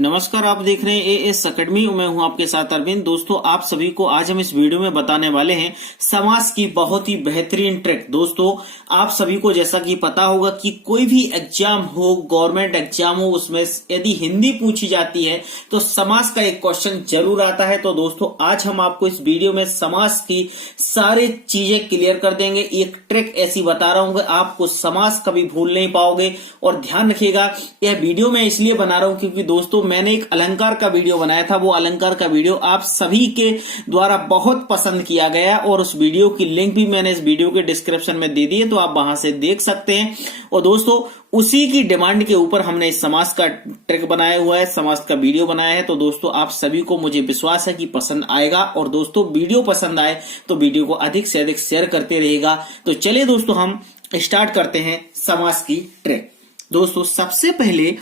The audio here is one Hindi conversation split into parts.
नमस्कार, आप देख रहे हैं एएस अकेडमी। मैं हूं आपके साथ अरविंद। दोस्तों, आप सभी को आज हम इस वीडियो में बताने वाले हैं समास की बहुत ही बेहतरीन ट्रिक। दोस्तों, आप सभी को जैसा कि पता होगा कि कोई भी एग्जाम हो, गवर्नमेंट एग्जाम हो, उसमें यदि हिंदी पूछी जाती है तो समास का एक क्वेश्चन जरूर आता है। तो दोस्तों, आज हम आपको इस वीडियो में समास की सारी चीजें क्लियर कर देंगे। एक ट्रिक ऐसी बता रहा हूं कि आपको समास कभी भूल नहीं पाओगे। और ध्यान रखिएगा, यह वीडियो मैं इसलिए बना रहा हूं क्योंकि दोस्तों मैंने एक अलंकार का वीडियो बनाया था। वो अलंकार का वीडियो आप सभी के द्वारा बहुत पसंद किया गया और उस वीडियो की लिंक भी मैंने इस वीडियो के डिस्क्रिप्शन में दे दी है, तो आप वहां से देख सकते हैं। और दोस्तों, उसी की डिमांड के ऊपर हमने इस समास का ट्रिक बनाया हुआ है, समास का वीडियो बनाया है। तो दोस्तों, आप सभी को मुझे विश्वास है कि पसंद आएगा। और दोस्तों, वीडियो पसंद आए तो वीडियो को अधिक से अधिक शेयर करते रहेगा। तो चलिए दोस्तों, हम स्टार्ट करते हैं समास की ट्रिक। दोस्तों, सबसे पहले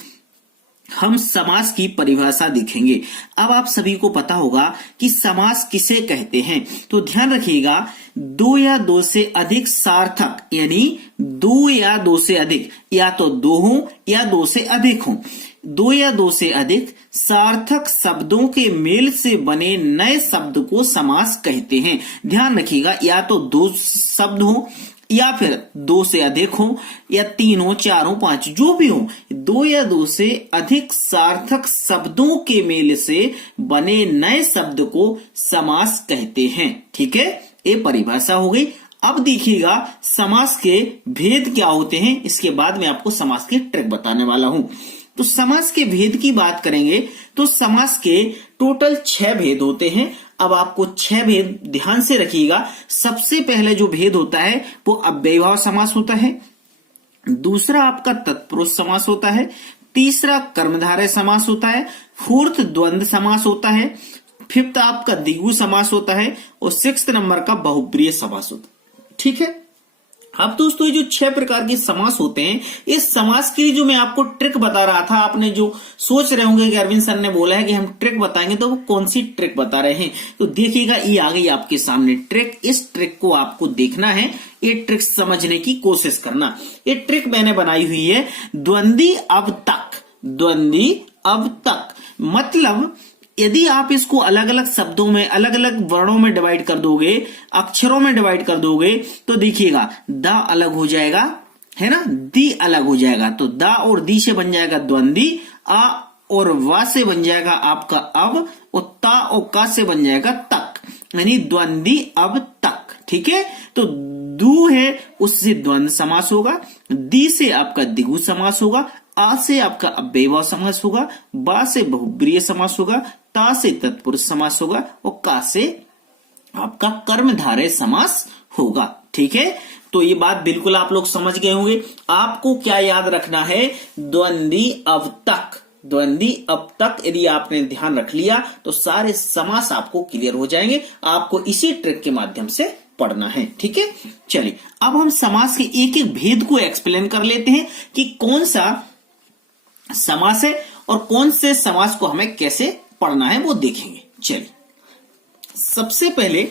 हम समास की परिभाषा देखेंगे। अब आप सभी को पता होगा कि समास किसे कहते हैं। तो ध्यान रखिएगा, दो या दो से अधिक सार्थक, यानी दो या दो से अधिक, या तो दो हो या दो से अधिक हो, दो या दो से अधिक सार्थक शब्दों के मेल से बने नए शब्द को समास कहते हैं। ध्यान रखिएगा, या तो दो शब्द हो या फिर दो से अधिक हो, या तीन हो, चार हो, पांच, जो भी हो, दो या दो से अधिक सार्थक शब्दों के मेल से बने नए शब्द को समास कहते हैं। ठीक है, ये परिभाषा हो गई। अब देखिएगा समास के भेद क्या होते हैं, इसके बाद मैं आपको समास की ट्रिक बताने वाला हूं। तो समास के भेद की बात करेंगे तो समास के टोटल 6 भेद होते हैं। अब आपको 6 भेद ध्यान से रखिएगा। सबसे पहले जो भेद होता है वो अव्ययीभाव समास होता है। दूसरा आपका तत्पुरुष समास होता है। तीसरा कर्मधारय समास होता है। फोर्थ द्वंद्व समास होता है। फिफ्थ आपका द्विगु समास होता है। और 6th नंबर का बहुब्रीहि समास होता है। ठीक है, अब दोस्तों, ये जो 6 प्रकार के समास होते हैं, इस समास की जो मैं आपको ट्रिक बता रहा था, आपने जो सोच रहे होंगे कि अरविंद सर ने बोला है कि हम ट्रिक बताएंगे, तो वो कौन सी ट्रिक बता रहे हैं। तो देखिएगा, ये आ गई आपके सामने ट्रिक। इस ट्रिक को आपको देखना है, ये ट्रिक समझने की कोशिश करना। ये ट्रिक मैंने बनाई हुई है द्वंद्वी अब तक। द्वंद्वी अब तक मतलब यदि आप इसको अलग अलग शब्दों में, अलग अलग वर्णों में डिवाइड कर दोगे, अक्षरों में डिवाइड कर दोगे, तो देखिएगा द अलग हो जाएगा, है ना, दी अलग हो जाएगा। तो द और दी से बन जाएगा द्वंद्वी, आ और वा से बन जाएगा आपका अब, और ता और का से बन जाएगा तक, यानी द्वंद्वी अब तक। ठीक है, तो दू है उससे द्वंद्व समास होगा, दी से आपका द्विगु समास होगा, आ से आपका अव्ययीभाव समास होगा, बा से बहुब्रीहि समास होगा, ता से तत्पुरुष समास होगा, और का से आपका कर्मधारय समास होगा। ठीक है, तो ये बात बिल्कुल आप लोग समझ गए होंगे। आपको क्या याद रखना है, द्वंद्वी अब तक। द्वंद्वी अब तक यदि आपने ध्यान रख लिया तो सारे समास आपको क्लियर हो जाएंगे। आपको इसी ट्रिक के माध्यम से पढ़ना है। ठीक है, चलिए अब हम समास के एक एक भेद को एक्सप्लेन कर लेते हैं कि कौन सा समास है और कौन से समास को हमें कैसे पढ़ना है वो देखेंगे। चलिए, सबसे पहले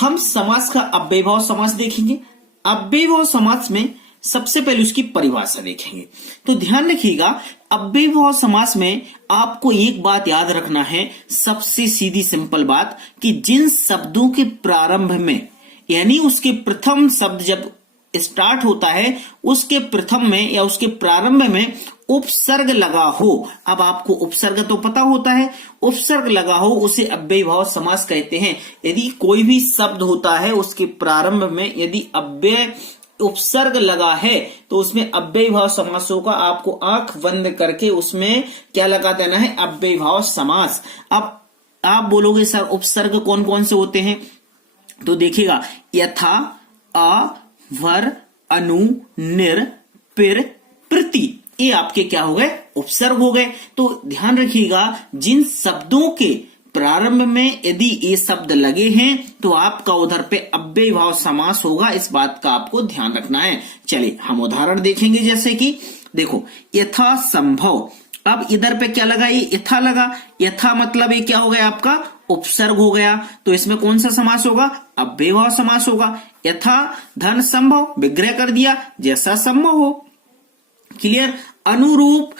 हम समास का अव्ययीभाव समास देखेंगे। अव्ययीभाव समास में सबसे पहले उसकी परिभाषा देखेंगे। तो ध्यान रखिएगा, अव्ययीभाव समास में आपको एक बात याद रखना है, सबसे सीधी सिंपल बात, कि जिन शब्दों के प्रारंभ में, यानी उसके प्रथम शब्द जब स्टार्ट होता है, उसके प्रथम में या उसके प्रारंभ में उपसर्ग लगा हो। अब आपको उपसर्ग तो पता होता है, उपसर्ग लगा हो उसे अव्ययीभाव समास कहते हैं। यदि कोई भी शब्द होता है उसके प्रारंभ में यदि अव्यय उपसर्ग लगा है तो उसमें अव्ययीभाव समास होगा। आपको आंख बंद करके उसमें क्या लगा देना है, अव्ययीभाव समास। अब आप बोलोगे सर उपसर्ग कौन कौन से होते हैं, तो देखिएगा, यथा, अ, वर, अनु, निर, पिर, प्रति, ये आपके क्या हो गए, उपसर्ग हो गए। तो ध्यान रखिएगा, जिन शब्दों के प्रारंभ में यदि ये शब्द लगे हैं तो आपका उधर पे अव्ययीभाव समास होगा। इस बात का आपको ध्यान रखना है। चलिए हम उदाहरण देखेंगे, जैसे कि देखो, यथा संभव। अब इधर पे क्या लगा, ये यथा लगा। यथा मतलब ये क्या हो गया, आपका उपसर्ग हो गया। तो इसमें कौन सा समास होगा, अव्ययीभाव समास होगा। यथा धन संभव, विग्रह कर दिया, जैसा संभव हो। क्लियर। अनुरूप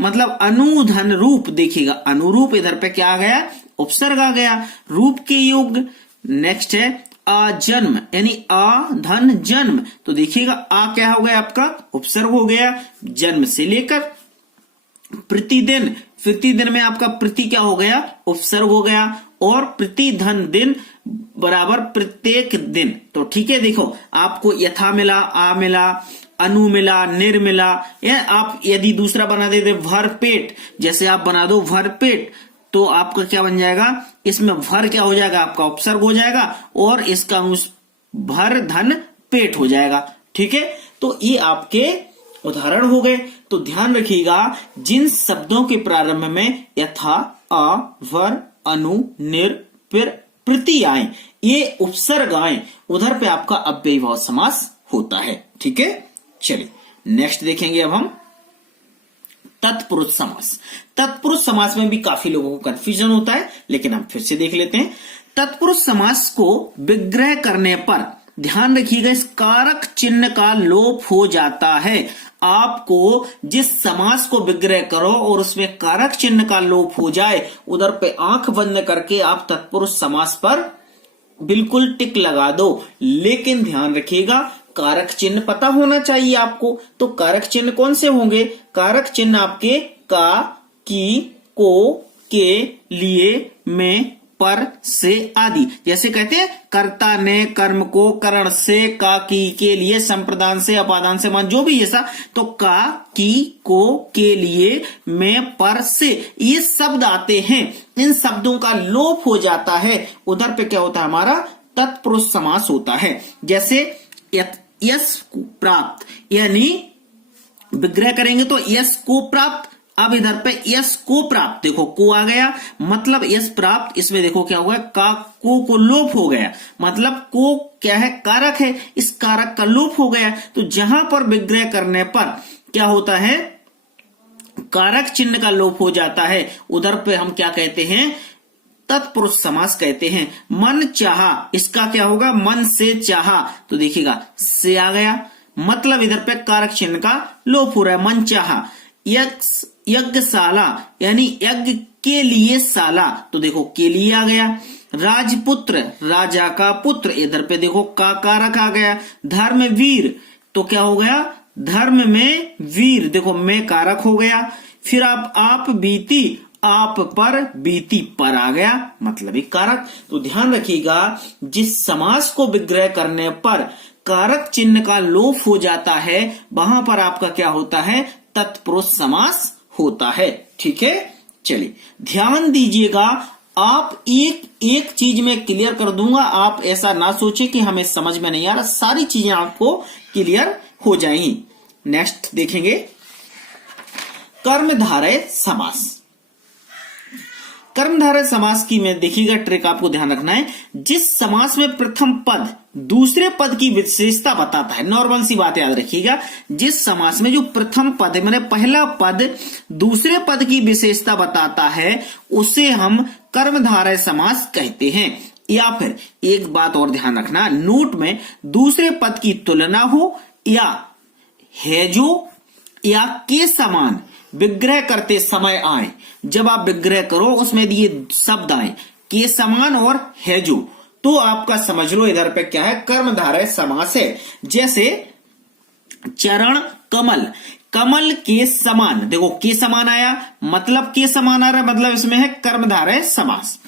मतलब अनुधन रूप, देखिएगा अनुरूप इधर पे क्या आ गया, उपसर्ग आ गया, रूप के योग। नेक्स्ट है अजन्म यानी अधन जन्म, तो देखिएगा आ क्या हो गया आपका, उपसर्ग हो गया, जन्म से लेकर। प्रतिदिन, प्रतिदिन में आपका प्रति क्या हो गया, उपसर्ग हो गया, और प्रतिधन दिन बराबर प्रत्येक दिन। तो ठीक है, देखो आपको यथा मिला, आ मिला, अनु मिला, निर मिला, या आप यदि दूसरा बना देते भरपेट, जैसे आप बना दो भरपेट, तो आपका क्या बन जाएगा, इसमें भर क्या हो जाएगा, आपका उपसर्ग हो जाएगा, और इसका भर धन पेट हो जाएगा। ठीक है, तो ये आपके उदाहरण हो गए। तो ध्यान रखिएगा, जिन शब्दों के प्रारंभ में यथा, अ, वर, अनु, निर, फिर प्रति आए, ये उपसर्ग आए, उधर पे आपका अव्ययीभाव समास होता है। ठीक है, चलिए नेक्स्ट देखेंगे अब हम तत्पुरुष समास। तत्पुरुष समास में भी काफी लोगों को कंफ्यूजन होता है, लेकिन हम फिर से देख लेते हैं। तत्पुरुष समास को विग्रह करने पर ध्यान रखिएगा, इस कारक चिन्ह का लोप हो जाता है। आपको जिस समास को विग्रह करो और उसमें कारक चिन्ह का लोप हो जाए, उधर पे आंख बंद करके आप तत्पुरुष समास पर बिल्कुल टिक लगा दो। लेकिन ध्यान रखिएगा, कारक चिन्ह पता होना चाहिए आपको। तो कारक चिन्ह कौन से होंगे, कारक चिन्ह आपके का, की, को, के, लिए, में, पर, से आदि। जैसे कहते हैं कर्ता ने कर्म को करण से, का, की, के लिए, संप्रदान से, अपादान से, मान, जो भी ऐसा, तो का, की, को, के लिए, में, पर, से, ये शब्द आते हैं। इन शब्दों का लोप हो जाता है, उधर पे क्या होता है, हमारा तत्पुरुष समास होता है। जैसे यश प्राप्त, यानी विग्रह करेंगे तो यश को प्राप्त। अब इधर पे यश को प्राप्त, देखो को आ गया, मतलब यश प्राप्त, इसमें देखो क्या हुआ, का, को लोप हो गया, मतलब को क्या है, कारक है, इस कारक का लोप हो गया। तो जहां पर विग्रह करने पर क्या होता है, कारक चिन्ह का लोप हो जाता है, उधर पे हम क्या कहते हैं, तत्पुरुष समास कहते हैं। मन चाहा, इसका क्या होगा, मन से चाहा, तो देखिएगा से आ गया, मतलब इधर पे कारक चिन्ह का लोप हो रहा है, मन चाहा। यज्ञशाला यानी यज्ञ के लिए शाला, तो देखो के लिए आ गया। राजपुत्र, राजा का पुत्र, इधर पे देखो का कारक आ गया। धर्मवीर, तो क्या हो गया, धर्म में वीर, देखो में कारक हो गया। फिर आप बीती, आप पर बीती, पर आ गया, मतलब ही कारक। तो ध्यान रखिएगा, जिस समास को विग्रह करने पर कारक चिन्ह का लोप हो जाता है, वहां पर आपका क्या होता है, तत्पुरुष समास होता है। ठीक है, चलिए ध्यान दीजिएगा, आप एक चीज में क्लियर कर दूंगा, आप ऐसा ना सोचे कि हमें समझ में नहीं आ रहा, सारी चीजें आपको क्लियर हो जाएंगी। नेक्स्ट देखेंगे कर्मधारय समास। कर्मधारय समास की में देखिएगा ट्रिक आपको ध्यान रखना है, जिस समास में प्रथम पद दूसरे पद की विशेषता बताता है, नॉर्मल सी बात याद रखिएगा, जिस समास में जो प्रथम पद है, मैंने पहला पद दूसरे पद की विशेषता बताता है, उसे हम कर्मधारय समास कहते हैं। या फिर एक बात और ध्यान रखना, नोट में दूसरे पद की तुलना हो या है जो या के समान विग्रह करते समय आए, जब आप विग्रह करो उसमें ये शब्द आए के समान और है जो, तो आपका समझ लो इधर पे क्या है, कर्मधारय समास है। जैसे चरण कमल, कमल के समान, देखो के समान आया, मतलब के समान आ रहा है, मतलब इसमें है कर्मधारय समास।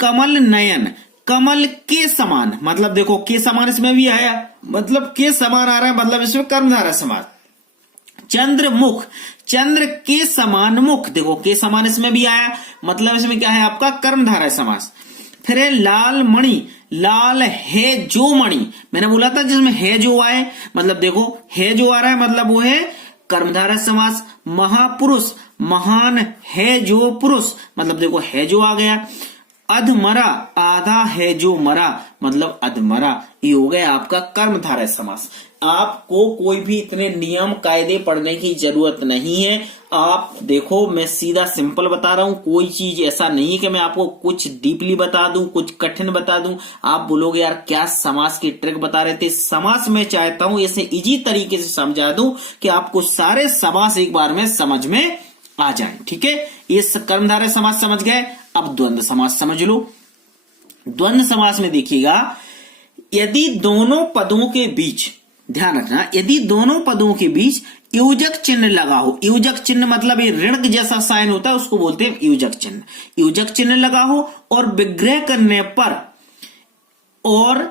कमल नयन, कमल के समान, मतलब देखो के समान इसमें भी आया, मतलब के समान आ रहा है, मतलब इसमें कर्मधारय समास। चंद्रमुख, चंद्र के समान मुख, देखो के समान इसमें भी आया, मतलब इसमें क्या है, आपका कर्मधारय समास। फिर है लाल मणि, लाल है जो मणि, मैंने बोला था जिसमें है जो आए, मतलब देखो है जो आ रहा है, मतलब वो है कर्मधारय समास। महापुरुष, महान है जो पुरुष, मतलब देखो है जो आ गया। अधमरा, आधा है जो मरा, मतलब अधमरा, ये हो गया आपका कर्मधारय समास। आपको कोई भी इतने नियम कायदे पढ़ने की जरूरत नहीं है। आप देखो, मैं सीधा सिंपल बता रहा हूं, कोई चीज ऐसा नहीं है कि मैं आपको कुछ डीपली बता दूं, कुछ कठिन बता दूं। आप बोलोगे यार क्या समास की ट्रिक बता रहे थे। समास मैं चाहता हूं ऐसे इजी तरीके से समझा दूं कि आपको सारे समास एक बार में समझ में आ जाए। ठीक है, ये कर्मधारय समास समझ गए। अब द्वंद्व समास समझ लो। द्वंद्व समास में देखिएगा, यदि दोनों पदों के बीच, ध्यान रखना, यदि दोनों पदों के बीच योजक चिन्ह लगा हो, योजक चिन्ह मतलब ये ऋण जैसा साइन होता है उसको बोलते हैं योजक चिन्ह, योजक चिन्ह लगा हो और विग्रह करने पर और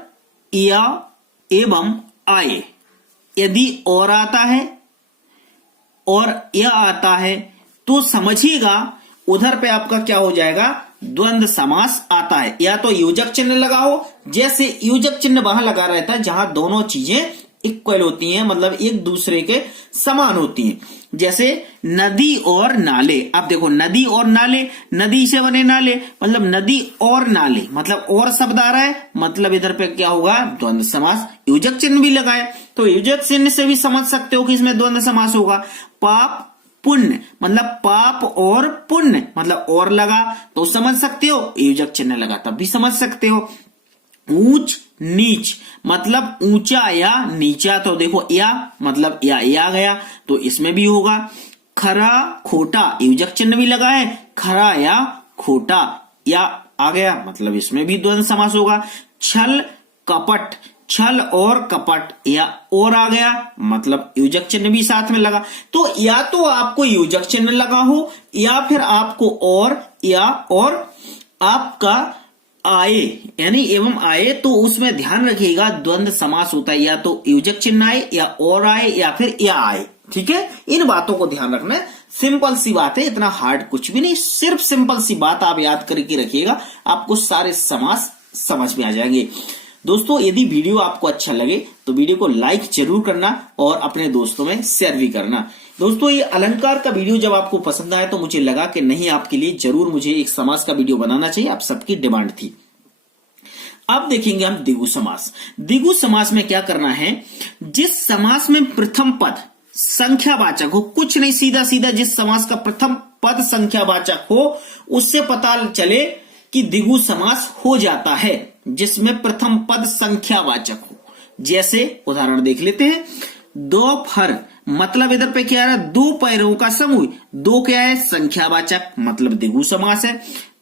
या एवं आए, यदि और आता है और या आता है तो समझिएगा उधर पे आपका क्या हो जाएगा, द्वंद्व समास आता है। या तो योजक चिन्ह लगा हो, जैसे योजक चिन्ह वहां लगा रहता है जहां दोनों चीजें इक्वल होती हैं, मतलब एक दूसरे के समान होती हैं। जैसे नदी और नाले। अब देखो, नदी और नाले, नदी से बने नाले, मतलब नदी और नाले, मतलब और शब्द आ रहा है, मतलब इधर पे क्या होगा, द्वंद्व समास। योजक चिन्ह भी लगाए तो योजक चिन्ह से भी समझ सकते हो कि इसमें द्वंद्व समास होगा। पाप पुण्य, मतलब पाप और पुण्य, मतलब और लगा तो समझ सकते हो, योजक चिन्ह लगा तब भी समझ सकते हो। ऊंच नीच, मतलब ऊंचा या नीचा, तो देखो या मतलब या गया तो इसमें भी होगा। खरा खोटा, योजक चिन्ह भी लगा है, खरा या खोटा या आ गया, मतलब इसमें भी द्वंद्व समास होगा। छल कपट, छल और कपट या और आ गया, मतलब योजक चिन्ह भी साथ में लगा। तो या तो आपको योजक चिन्ह लगा हो या फिर आपको और या और आपका आए यानी एवं आए, तो उसमें ध्यान रखिएगा द्वंद्व समास होता है, या तो योजक चिन्ह आए या और आए या फिर या आए। ठीक है, इन बातों को ध्यान रखना है। सिंपल सी बात है, इतना हार्ड कुछ भी नहीं, सिर्फ सिंपल सी बात आप याद करके रखिएगा, आपको सारे समास समझ में आ जाएंगे। दोस्तों, यदि वीडियो आपको अच्छा लगे तो वीडियो को लाइक जरूर करना और अपने दोस्तों में शेयर भी करना। दोस्तों, ये अलंकार का वीडियो जब आपको पसंद आया तो मुझे लगा कि नहीं, आपके लिए जरूर मुझे एक समास का वीडियो बनाना चाहिए, आप सबकी डिमांड थी। अब देखेंगे हम द्विगु समास। द्विगु समास में क्या करना है, जिस समास में प्रथम पद संख्यावाचक हो, कुछ नहीं, सीधा सीधा जिस समास का प्रथम पद संख्यावाचक हो उससे पता चले कि द्विगु समास हो जाता है, जिसमें प्रथम पद संख्यावाचक हो। जैसे उदाहरण देख लेते हैं। दोपहर, मतलब इधर पे क्या आ रहा है, दो पैरों का समूह, दो क्या है, संख्यावाचक, मतलब द्विगु समास है।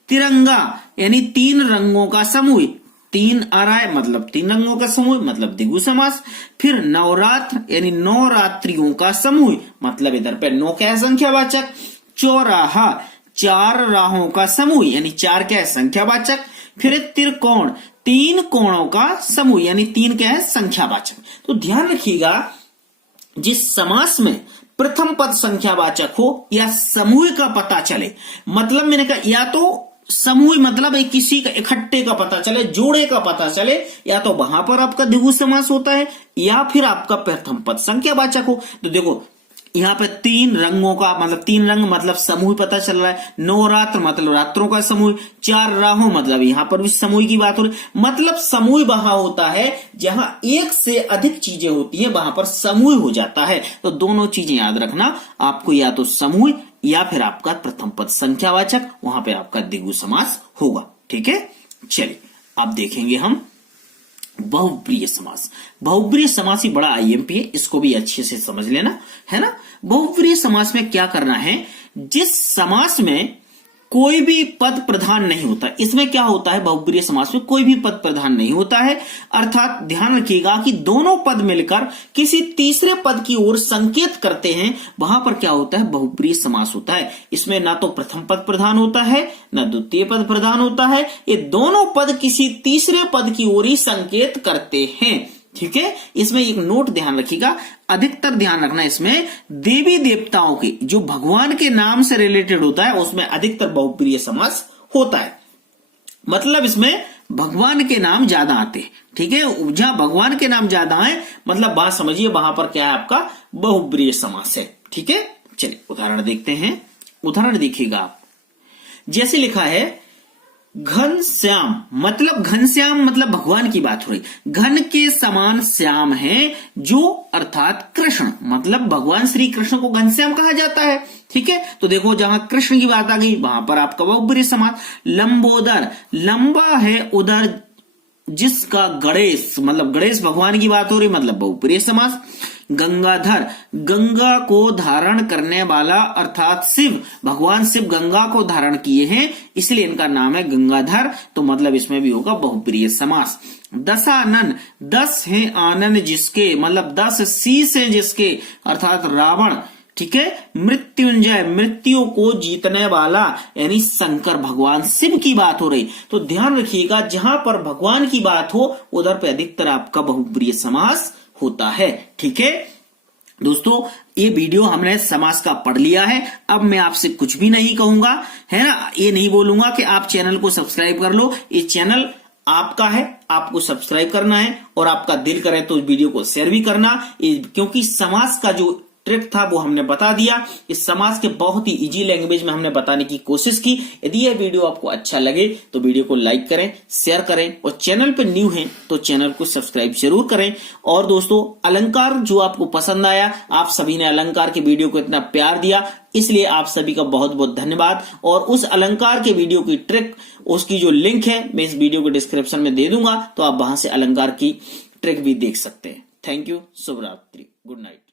तिरंगा यानी तीन रंगों का समूह, तीन आ रहा है, मतलब तीन रंगों का समूह, मतलब द्विगु समास। फिर नवरात्र यानी नौ रात्रियों का समूह, मतलब इधर पे नौ क्या है, संख्यावाचक। चौराहा, चार राहों का समूह, यानी चार क्या है, संख्यावाचक। फिर त्रिकोण, तीन कोणों का समूह, यानी तीन क्या है, संख्यावाचक। तो ध्यान रखिएगा, जिस समास में प्रथम पद संख्यावाचक हो या समूह का पता चले, मतलब मैंने कहा या तो समूह मतलब एक किसी का इकट्ठे का पता चले, जोड़े का पता चले, या तो वहां पर आपका द्विगु समास होता है या फिर आपका प्रथम पद संख्यावाचक हो। तो देखो यहाँ पे तीन रंगों का मतलब तीन रंग मतलब समूह पता चल रहा है, नवरात्र मतलब रात्रों का समूह, चार राहों मतलब यहाँ पर भी समूह की बात हो रही, मतलब समूह वहां होता है जहां एक से अधिक चीजें होती हैं, वहां पर समूह हो जाता है। तो दोनों चीजें याद रखना, आपको या तो समूह या फिर आपका प्रथम पद संख्यावाचक, वहां पे आपका द्विगु समास होगा। ठीक है, चलिए अब देखेंगे हम बहुप्रिय समास। बहुप्रिय समास ही बड़ा आईएमपी है, इसको भी अच्छे से समझ लेना है ना। बहुप्रिय समास में क्या करना है, जिस समास में कोई भी पद प्रधान नहीं होता, इसमें क्या होता है, बहुप्रिय समास में कोई भी पद प्रधान नहीं होता है, अर्थात ध्यान रखिएगा कि दोनों पद मिलकर किसी तीसरे पद की ओर संकेत करते हैं, वहां पर क्या होता है, बहुप्रिय समास होता है। इसमें ना तो प्रथम पद प्रधान होता है ना द्वितीय पद प्रधान होता है, ये दोनों पद किसी तीसरे पद की ओर ही संकेत करते हैं। ठीक है, इसमें एक नोट ध्यान रखिएगा, अधिकतर ध्यान रखना, इसमें देवी देवताओं के जो भगवान के नाम से रिलेटेड होता है उसमें अधिकतर बहुप्रिय समास होता है, मतलब इसमें भगवान के नाम ज्यादा आते हैं। ठीक है, जहां भगवान के नाम ज्यादा आए मतलब बात समझिए, वहां पर क्या है, आपका बहुप्रिय समास है। ठीक है, चलिए उदाहरण देखते हैं। उदाहरण देखिएगा आप, जैसे लिखा है घनश्याम मतलब भगवान की बात हो रही। घन के समान श्याम है जो, अर्थात कृष्ण, मतलब भगवान श्री कृष्ण को घनश्याम कहा जाता है। ठीक है, तो देखो जहां कृष्ण की बात आ गई वहां पर आपका बहुब्रीहि समास। लंबोदर, लंबा है उदर जिसका गणेश, मतलब गणेश भगवान की बात हो रही, मतलब बहुप्रिय समास। गंगाधर, गंगा को धारण करने वाला, अर्थात शिव, भगवान शिव गंगा को धारण किए हैं इसलिए इनका नाम है गंगाधर, तो मतलब इसमें भी होगा बहुप्रिय समास। दशानन, 10 है आनन जिसके, मतलब 10 शीश है जिसके, अर्थात रावण। ठीक है, मृत्युंजय, मृत्यु को जीतने वाला, यानी शंकर भगवान शिव की बात हो रही। तो ध्यान रखिएगा जहां पर भगवान की बात हो उधर पे अधिकतर आपका बहुप्रिय समास होता है। ठीक है दोस्तों, ये वीडियो हमने समास का पढ़ लिया है। अब मैं आपसे कुछ भी नहीं कहूंगा, है ना, ये नहीं बोलूंगा कि आप चैनल को सब्सक्राइब कर लो। ये चैनल आपका है, आपको सब्सक्राइब करना है और आपका दिल करे तो इस वीडियो को शेयर भी करना, क्योंकि समास का जो ट्रिक था वो हमने बता दिया। इस समास के बहुत ही इजी लैंग्वेज में हमने बताने की कोशिश की। यदि यह वीडियो आपको अच्छा लगे तो वीडियो को लाइक करें, शेयर करें और चैनल पर न्यू हैं तो चैनल को सब्सक्राइब जरूर करें। और दोस्तों, अलंकार जो आपको पसंद आया, आप सभी ने अलंकार के वीडियो को इतना प्यार दिया, इसलिए आप सभी का बहुत बहुत धन्यवाद। और उस अलंकार के वीडियो की ट्रिक, उसकी जो लिंक है मैं इस वीडियो के डिस्क्रिप्शन में दे दूंगा, तो आप वहां से अलंकार की ट्रिक भी देख सकते हैं। थैंक यू, शुभ रात्रि, गुड नाइट।